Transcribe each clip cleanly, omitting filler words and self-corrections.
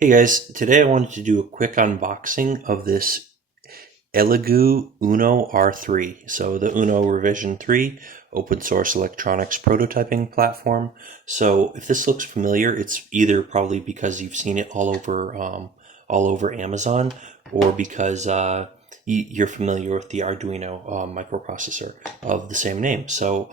Hey guys, today I wanted to do a quick unboxing of this Elegoo Uno R3. So the Uno Revision 3 open source electronics prototyping platform. So if this looks familiar, it's either probably because you've seen it all over Amazon, or because you're familiar with the Arduino microprocessor of the same name. So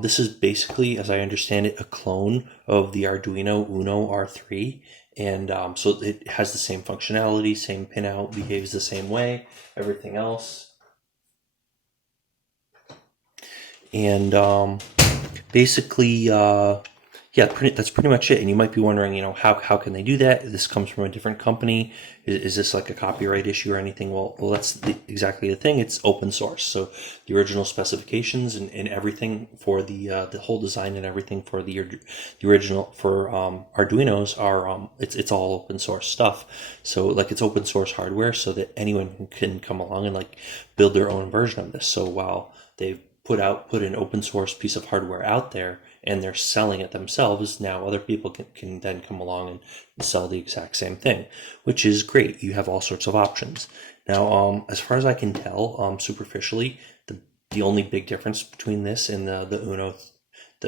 this is basically, as I understand it, a clone of the Arduino Uno R3. And so it has the same functionality, same pinout, behaves the same way, everything else. And basically, yeah, that's pretty much it. And you might be wondering, how can they do that? This comes from a different company. Is this like a copyright issue or anything? Well, that's exactly the thing. It's open source. So the original specifications and everything for the whole design and everything for the original for Arduinos are it's all open source stuff. So like it's open source hardware, so that anyone can come along and like build their own version of this. So while they've put an open source piece of hardware out there and they're selling it themselves, now other people can then come along and sell the exact same thing, which is great. You have all sorts of options. Now, as far as I can tell, superficially, the only big difference between this and the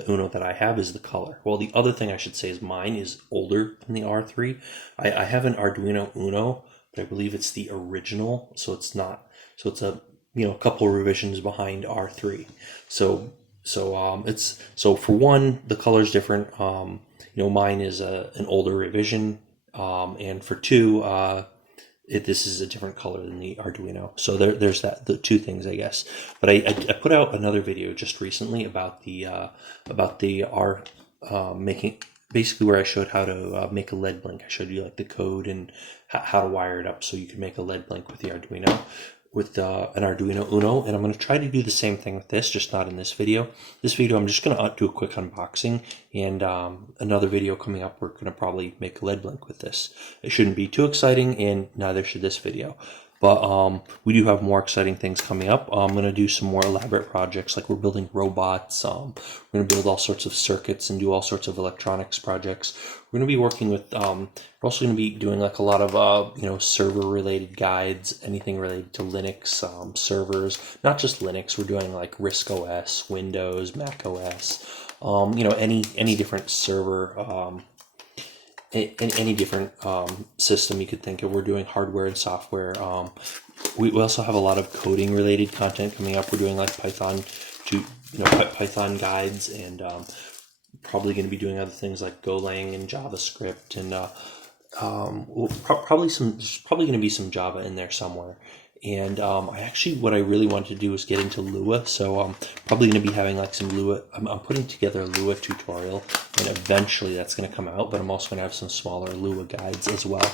Uno that I have is the color. Well, the other thing I should say is mine is older than the R3. I have an Arduino Uno, but I believe it's the original, so it's not. So it's a couple revisions behind R3. So for one, the color's different. Mine is an older revision, and for two, this is a different color than the Arduino. So there's the two things, I guess. But I put out another video just recently about the R making, basically where I showed how to make a LED blink. I showed you like the code and how to wire it up so you can make a LED blink with the Arduino, with an Arduino Uno, and I'm going to try to do the same thing with this, just not in this video. This video, I'm just going to do a quick unboxing, and another video coming up, we're going to probably make a LED blink with this. It shouldn't be too exciting, and neither should this video. But we do have more exciting things coming up. I'm going to do some more elaborate projects, like we're building robots. We're going to build all sorts of circuits and do all sorts of electronics projects. We're going to be working with, we're also going to be doing like a lot of, server-related guides, anything related to Linux servers. Not just Linux, we're doing like RISC OS, Windows, Mac OS, any different server, any different system you could think of. We're doing hardware and software. We also have a lot of coding related content coming up. We're doing like Python guides, and probably going to be doing other things like Golang and JavaScript, and there's probably going to be some Java in there somewhere. And what I really wanted to do is get into Lua, so I'm probably going to be having like some Lua. I'm putting together a Lua tutorial, and eventually that's going to come out. But I'm also going to have some smaller Lua guides as well.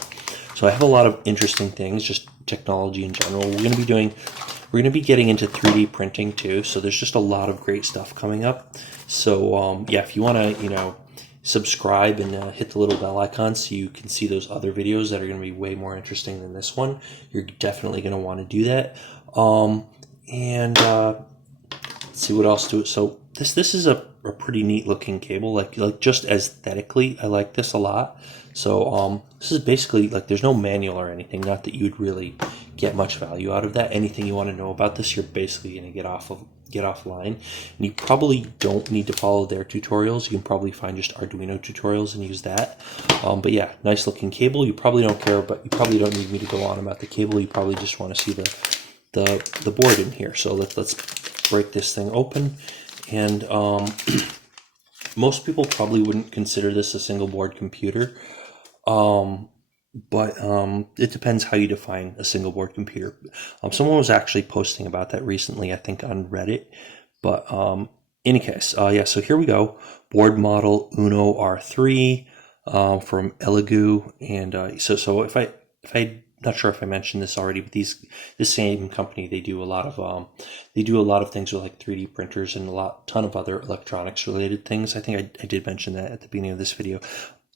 So I have a lot of interesting things, just technology in general. We're going to be getting into 3D printing too. So there's just a lot of great stuff coming up. So yeah, if you want to subscribe and hit the little bell icon so you can see those other videos that are going to be way more interesting than this one. You're definitely going to want to do that. And let's see what else to it. So this is a pretty neat looking cable. Like just aesthetically, I like this a lot. So this is basically like, there's no manual or anything. Not that you'd really get much value out of that. Anything you want to know about this, you're basically going to get offline, and you probably don't need to follow their tutorials. You can probably find just Arduino tutorials and use that. But yeah, nice looking cable. You probably don't care, but you probably don't need me to go on about the cable. You probably just want to see the board in here. So let's break this thing open. And most people probably wouldn't consider this a single board computer. But it depends how you define a single board computer. Someone was actually posting about that recently, I think on Reddit. But in any case, yeah, so here we go. Board model Uno R3 from Elegoo. And so if I not sure if I mentioned this already, but this same company, they do a lot of things with like 3D printers and ton of other electronics related things. I think I did mention that at the beginning of this video.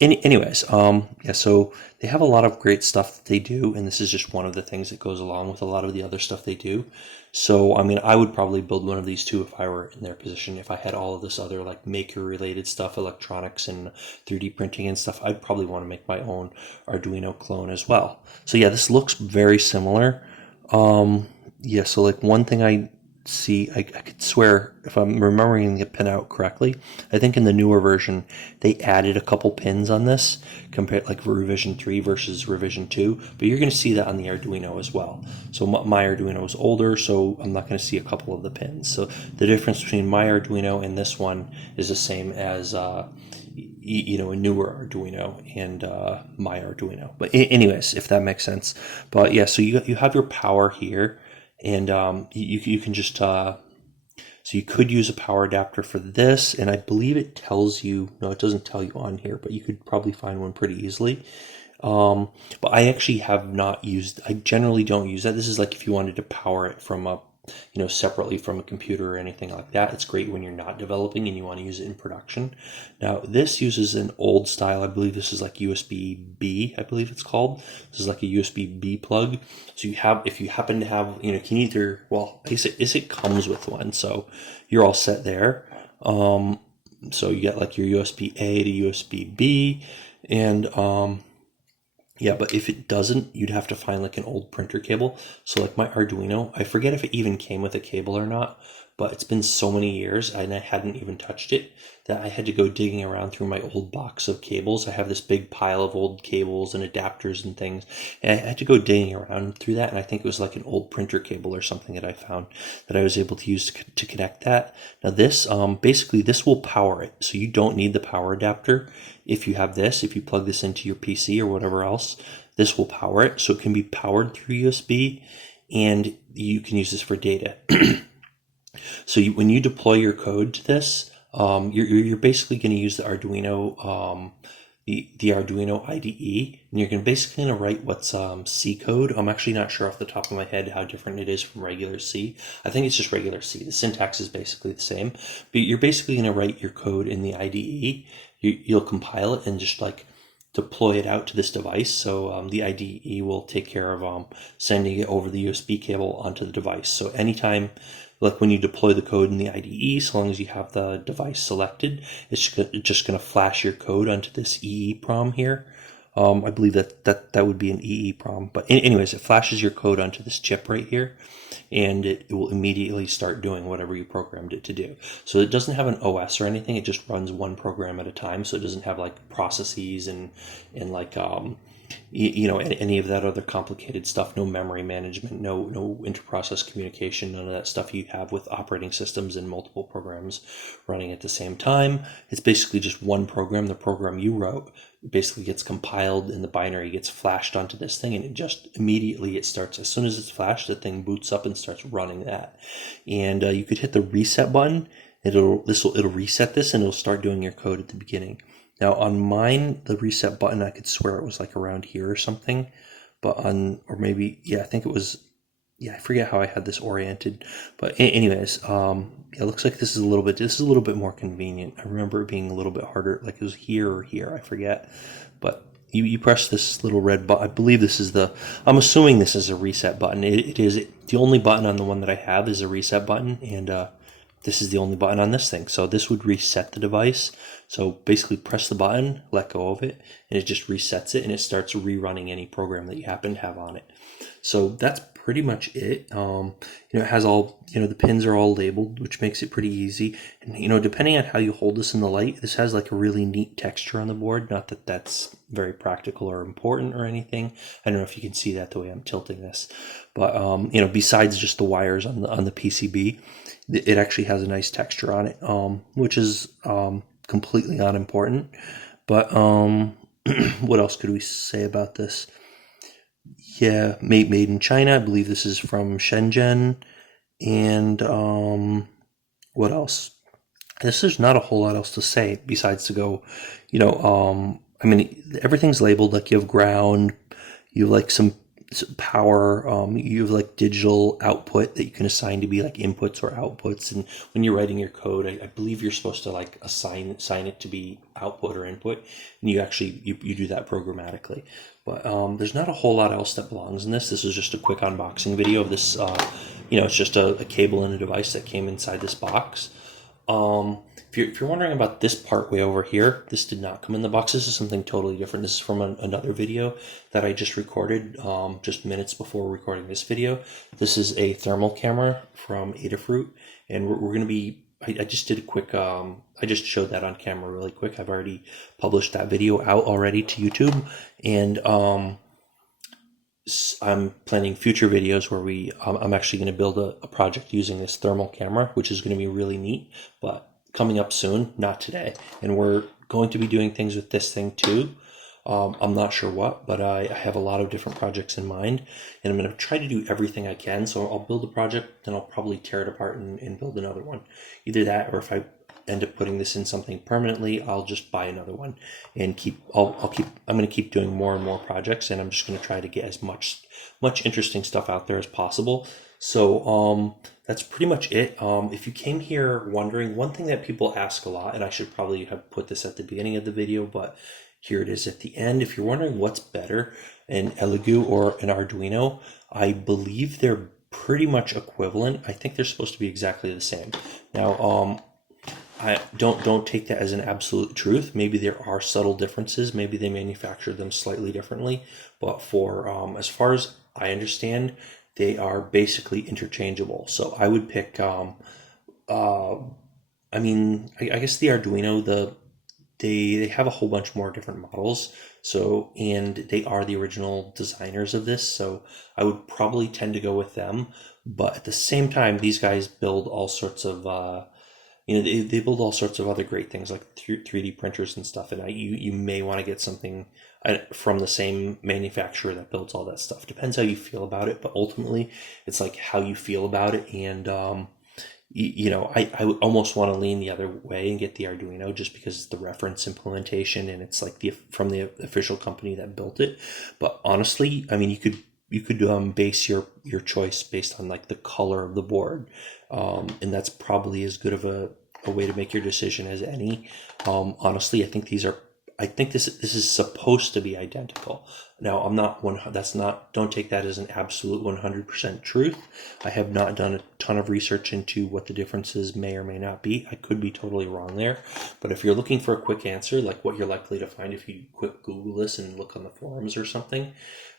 anyways, yeah, so they have a lot of great stuff that they do, and this is just one of the things that goes along with a lot of the other stuff they do. So, I mean, I would probably build one of these too if I were in their position. If I had all of this other like maker related stuff, electronics and 3D printing and stuff, I'd probably want to make my own Arduino clone as well. So yeah, this looks very similar. Yeah, so like one thing I see, I could swear if I'm remembering the pin out correctly, I think in the newer version they added a couple pins on this compared like revision 3 versus revision 2, but you're going to see that on the Arduino as well. So my Arduino is older, so I'm not going to see a couple of the pins. So the difference between my Arduino and this one is the same as you know, a newer Arduino and my Arduino. But anyways, if that makes sense. But yeah, so you have your power here, and you can just so you could use a power adapter for this, and I believe it tells you, no, it doesn't tell you on here, but you could probably find one pretty easily. But I actually have not used, I generally don't use that. This is like if you wanted to power it from a, you know, separately from a computer or anything like that. It's great when you're not developing and you want to use it in production. Now, this uses an old style, I believe this is like USB-B, I believe it's called. This is like a USB-B plug. So you have, if you happen to have, you know, you can either, well, I guess it comes with one, so you're all set there. So you get like your USB-A to USB-B, and yeah, but if it doesn't, you'd have to find like an old printer cable. So like my Arduino, I forget if it even came with a cable or not, but it's been so many years and I hadn't even touched it that I had to go digging around through my old box of cables. I have this big pile of old cables and adapters and things, and I had to go digging around through that, and I think it was like an old printer cable or something that I found that I was able to use to connect that. Now this, basically this will power it, so you don't need the power adapter. If you have this, if you plug this into your PC or whatever else, this will power it, so it can be powered through USB, and you can use this for data. So when you deploy your code to this, you're basically going to use the Arduino, the Arduino IDE, and you're basically going to write what's C code. I'm actually not sure off the top of my head how different it is from regular C. I think it's just regular C. The syntax is basically the same, but you're basically going to write your code in the IDE. You'll compile it and just like deploy it out to this device. So the IDE will take care of sending it over the USB cable onto the device. So anytime, like when you deploy the code in the IDE, so long as you have the device selected, it's just going to flash your code onto this EEPROM here. I believe that would be an EEPROM. But anyways, it flashes your code onto this chip right here, and it will immediately start doing whatever you programmed it to do. So it doesn't have an OS or anything. It just runs one program at a time. So it doesn't have like processes and like you know, any of that other complicated stuff. No memory management, no interprocess communication, none of that stuff you have with operating systems and multiple programs running at the same time. It's basically just one program. The program you wrote basically gets compiled and the binary gets flashed onto this thing, and it just immediately, it starts, as soon as it's flashed, the thing boots up and starts running that. And you could hit the reset button. It'll reset this, and it'll start doing your code at the beginning. Now on mine, the reset button, I could swear it was like around here or something, but or maybe, yeah, I think it was, yeah, I forget how I had this oriented, but anyways, yeah, it looks like this is a little bit more convenient. I remember it being a little bit harder, like it was here or here, I forget, but you press this little red button. I believe this is I'm assuming this is a reset button. It is. The only button on the one that I have is a reset button, and this is the only button on this thing. So this would reset the device. So basically press the button, let go of it, and it just resets it, and it starts rerunning any program that you happen to have on it. So that's pretty much it. You know, it has all, you know, the pins are all labeled, which makes it pretty easy. And, you know, depending on how you hold this in the light, this has like a really neat texture on the board. Not that that's very practical or important or anything. I don't know if you can see that the way I'm tilting this, but, you know, besides just the wires on the PCB, it actually has a nice texture on it, which is completely unimportant. But what else could we say about this? Yeah, made in China. I believe this is from Shenzhen. And what else? There's not a whole lot else to say besides to go, you know, I mean, everything's labeled. Like you have ground, you have like some power. You have like digital output that you can assign to be like inputs or outputs. And when you're writing your code, I believe you're supposed to like assign it to be output or input, and you do that programmatically. But there's not a whole lot else that belongs in this. This is just a quick unboxing video of this. It's just a cable and a device that came inside this box. If you're wondering about this part way over here, this did not come in the box. This is something totally different. This is from another video that I just recorded just minutes before recording this video. This is a thermal camera from Adafruit, and we're going to be, I just did a quick, I just showed that on camera really quick. I've already published that video out already to YouTube, and I'm planning future videos where I'm actually going to build a project using this thermal camera, which is going to be really neat, but coming up soon, not today. And we're going to be doing things with this thing too. I'm not sure what, but I have a lot of different projects in mind, and I'm going to try to do everything I can. So I'll build a project, then I'll probably tear it apart and build another one. Either that, or if I end up putting this in something permanently, I'll just buy another one and I'm going to keep doing more and more projects, and I'm just going to try to get as much interesting stuff out there as possible. So that's pretty much it. If you came here wondering, one thing that people ask a lot, and I should probably have put this at the beginning of the video, but here it is at the end. If you're wondering what's better, an Elegoo or an Arduino, I believe they're pretty much equivalent. I think they're supposed to be exactly the same. Now, I don't take that as an absolute truth. Maybe there are subtle differences. Maybe they manufacture them slightly differently. But for as far as I understand, they are basically interchangeable. So I would pick. I guess the Arduino. They have a whole bunch more different models. So, and they are the original designers of this. So I would probably tend to go with them. But at the same time, these guys build all sorts of. They build all sorts of other great things like 3D printers and stuff, and you may want to get something from the same manufacturer that builds all that stuff. Depends how you feel about it, but ultimately it's like how you feel about it. And I would almost want to lean the other way and get the Arduino just because it's the reference implementation and it's like from the official company that built it. But honestly, I mean, you could base your choice based on like the color of the board, and that's probably as good of a way to make your decision as any. Honestly, I think this is supposed to be identical. Now, I'm not one. That's not. Don't take that as an absolute 100% truth. I have not done a ton of research into what the differences may or may not be. I could be totally wrong there. But if you're looking for a quick answer, like what you're likely to find if you quick Google this and look on the forums or something,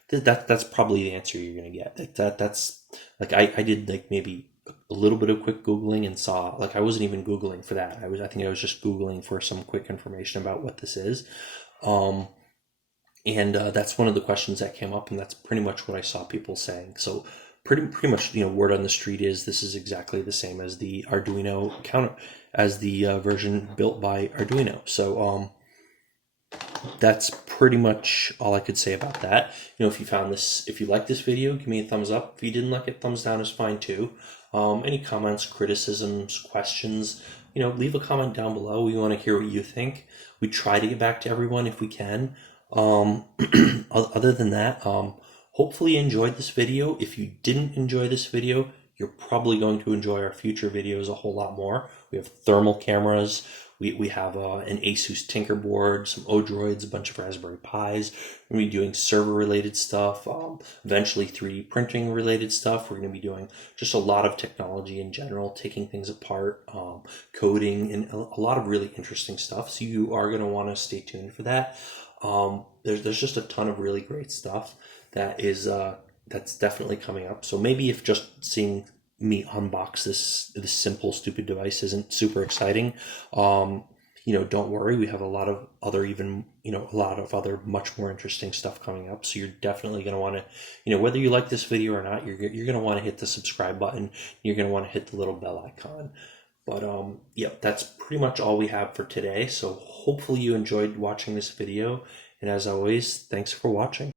that's probably the answer you're going to get. Like that's like I did like maybe a little bit of quick Googling and saw, like, I wasn't even Googling for that. I think I was just Googling for some quick information about what this is. And that's one of the questions that came up, and that's pretty much what I saw people saying. So pretty much, word on the street is this is exactly the same as the Arduino as the version built by Arduino. So that's pretty much all I could say about that. If you like this video, give me a thumbs up. If you didn't like it, thumbs down is fine too. Any comments, criticisms, questions, leave a comment down below. We want to hear what you think. We try to get back to everyone if we can. Other than that, hopefully you enjoyed this video. If you didn't enjoy this video, you're probably going to enjoy our future videos a whole lot more. We have thermal cameras. We have an Asus Tinkerboard, some Odroids, a bunch of Raspberry Pis. We're going to be doing server-related stuff, eventually 3D printing-related stuff. We're going to be doing just a lot of technology in general, taking things apart, coding, and a lot of really interesting stuff. So you are going to want to stay tuned for that. There's just a ton of really great stuff that's definitely coming up. So maybe if just seeing me unbox this simple stupid device isn't super exciting, don't worry, we have a lot of other much more interesting stuff coming up. So you're definitely going to want to, whether you like this video or not, you're going to want to hit the subscribe button. You're going to want to hit the little bell icon. But that's pretty much all we have for today. So hopefully you enjoyed watching this video, and as always, thanks for watching.